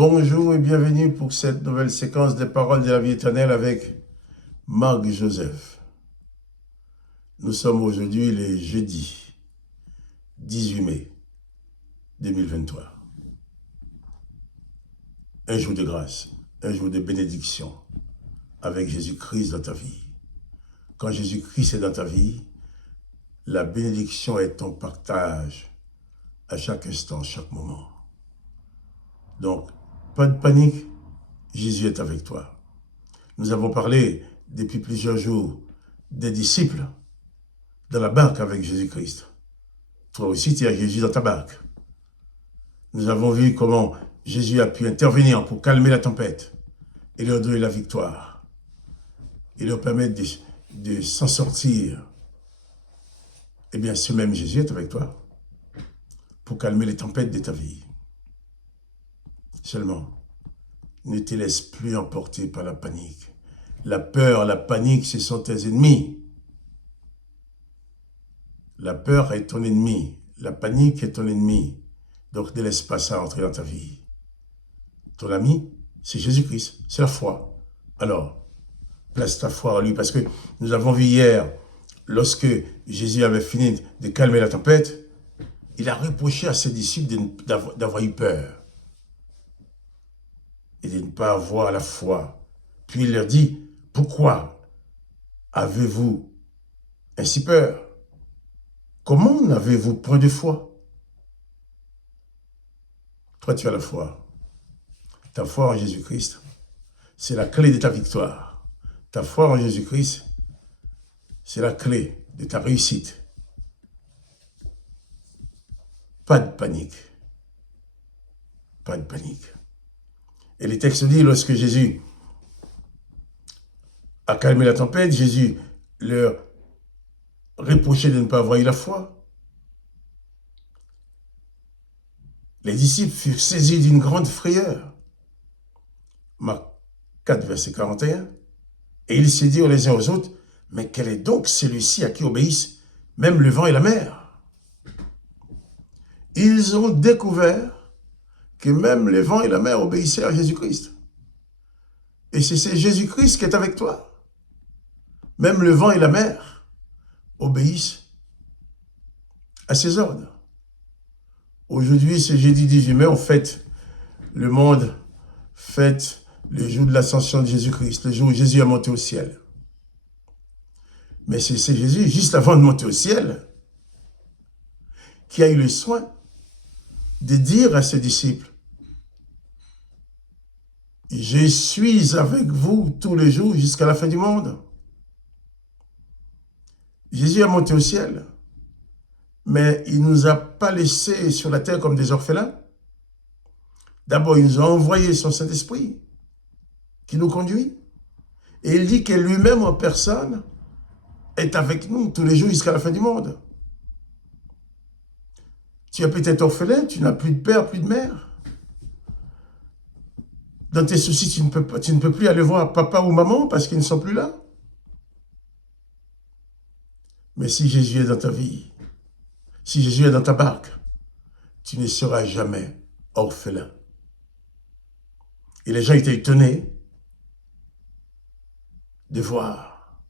Bonjour et bienvenue pour cette nouvelle séquence des paroles de la vie éternelle avec Marc Joseph. Nous sommes aujourd'hui le jeudi 18 mai 2023. Un jour de grâce, un jour de bénédiction avec Jésus-Christ dans ta vie. Quand Jésus-Christ est dans ta vie, la bénédiction est ton partage à chaque instant, chaque moment. Donc, pas de panique, Jésus est avec toi. Nous avons parlé depuis plusieurs jours des disciples dans la barque avec Jésus-Christ. Toi aussi, tu as Jésus dans ta barque. Nous avons vu comment Jésus a pu intervenir pour calmer la tempête et leur donner la victoire et leur permettre de s'en sortir. Eh bien, ce même Jésus est avec toi pour calmer les tempêtes de ta vie. Seulement, ne te laisse plus emporter par la panique. La peur, la panique, ce sont tes ennemis. La peur est ton ennemi. La panique est ton ennemi. Donc ne laisse pas ça entrer dans ta vie. Ton ami, c'est Jésus-Christ, c'est la foi. Alors, place ta foi en lui, parce que nous avons vu hier, lorsque Jésus avait fini de calmer la tempête, il a reproché à ses disciples d'avoir eu peur et de ne pas avoir la foi. Puis il leur dit, pourquoi avez-vous ainsi peur? Comment n'avez-vous point de foi? Toi, tu as la foi. Ta foi en Jésus-Christ, c'est la clé de ta victoire. Ta foi en Jésus-Christ, c'est la clé de ta réussite. Pas de panique. Pas de panique. Et les textes disent, lorsque Jésus a calmé la tempête, Jésus leur reprochait de ne pas avoir eu la foi. Les disciples furent saisis d'une grande frayeur. Marc 4, verset 41. Et ils se dirent les uns aux autres, mais quel est donc celui-ci à qui obéissent même le vent et la mer? Ils ont découvert que même le vent et la mer obéissaient à Jésus-Christ. Et c'est Jésus-Christ qui est avec toi. Même le vent et la mer obéissent à ses ordres. Aujourd'hui, c'est jeudi 18 mai, on fête, le monde fête le jour de l'ascension de Jésus-Christ, le jour où Jésus est monté au ciel. Mais c'est Jésus, juste avant de monter au ciel, qui a eu le soin de dire à ses disciples, « Je suis avec vous tous les jours jusqu'à la fin du monde. » Jésus est monté au ciel, mais il ne nous a pas laissés sur la terre comme des orphelins. D'abord, il nous a envoyé son Saint-Esprit qui nous conduit. Et il dit que lui-même en personne est avec nous tous les jours jusqu'à la fin du monde. Tu es peut-être orphelin, tu n'as plus de père, plus de mère. Dans tes soucis, tu ne peux plus aller voir papa ou maman parce qu'ils ne sont plus là. Mais si Jésus est dans ta vie, si Jésus est dans ta barque, tu ne seras jamais orphelin. Et les gens étaient étonnés de voir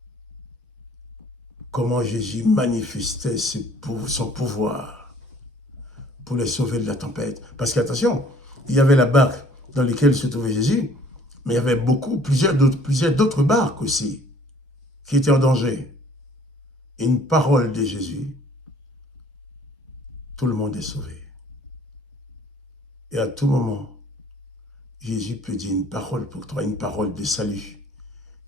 comment Jésus manifestait son pouvoir pour les sauver de la tempête. Parce qu'attention, il y avait la barque dans laquelle se trouvait Jésus, mais il y avait plusieurs d'autres barques aussi qui étaient en danger. Une parole de Jésus, tout le monde est sauvé. Et à tout moment, Jésus peut dire une parole pour toi, une parole de salut,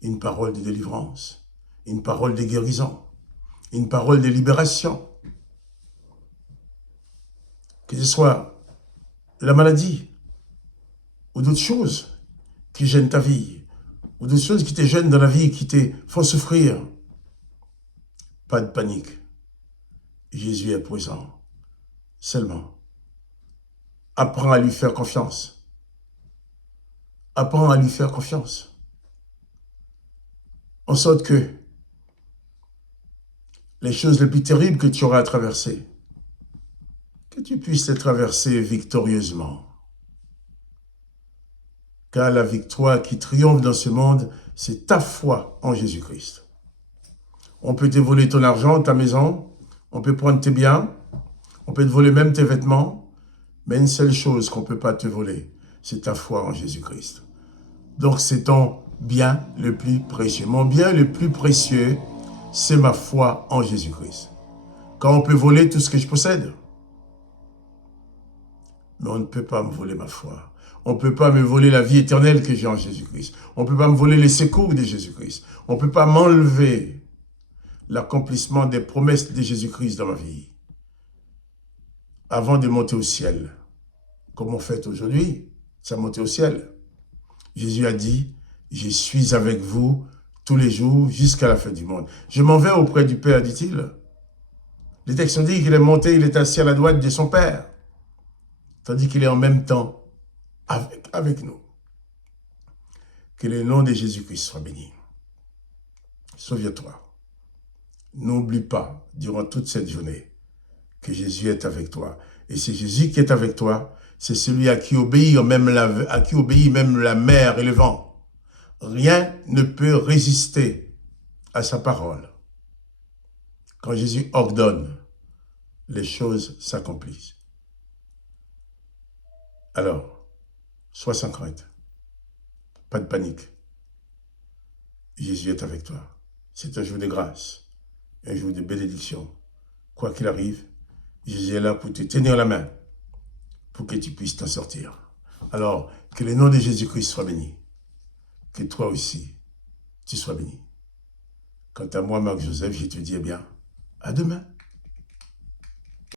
une parole de délivrance, une parole de guérison, une parole de libération. Que ce soit la maladie ou d'autres choses qui gênent ta vie, ou d'autres choses qui te gênent dans la vie, qui te font souffrir. Pas de panique. Jésus est présent. Seulement, apprends à lui faire confiance. Apprends à lui faire confiance. En sorte que les choses les plus terribles que tu auras à traverser, que tu puisses les traverser victorieusement. car la victoire qui triomphe dans ce monde, c'est ta foi en Jésus-Christ. On peut te voler ton argent, ta maison, on peut prendre tes biens, on peut te voler même tes vêtements, mais une seule chose qu'on ne peut pas te voler, c'est ta foi en Jésus-Christ. Donc c'est ton bien le plus précieux. Mon bien le plus précieux, c'est ma foi en Jésus-Christ. Quand on peut voler tout ce que je possède, mais on ne peut pas me voler ma foi. On ne peut pas me voler la vie éternelle que j'ai en Jésus-Christ. On ne peut pas me voler les secours de Jésus-Christ. On ne peut pas m'enlever l'accomplissement des promesses de Jésus-Christ dans ma vie. Avant de monter au ciel, comme on fait aujourd'hui, ça monter au ciel. Jésus a dit, je suis avec vous tous les jours jusqu'à la fin du monde. Je m'en vais auprès du Père, dit-il. Les textes dit qu'il est monté, il est assis à la droite de son Père, tandis qu'il est en même temps avec nous. Que le nom de Jésus-Christ soit béni. Souviens-toi, n'oublie pas, durant toute cette journée, que Jésus est avec toi. Et c'est Jésus qui est avec toi, c'est celui à qui obéit même la mer et le vent. Rien ne peut résister à sa parole. Quand Jésus ordonne, les choses s'accomplissent. Alors, sois sans crainte, pas de panique. Jésus est avec toi. C'est un jour de grâce, un jour de bénédiction. Quoi qu'il arrive, Jésus est là pour te tenir la main, pour que tu puisses t'en sortir. Alors, que le nom de Jésus-Christ soit béni. Que toi aussi, tu sois béni. Quant à moi, Marc Joseph, je te dis, eh bien, à demain.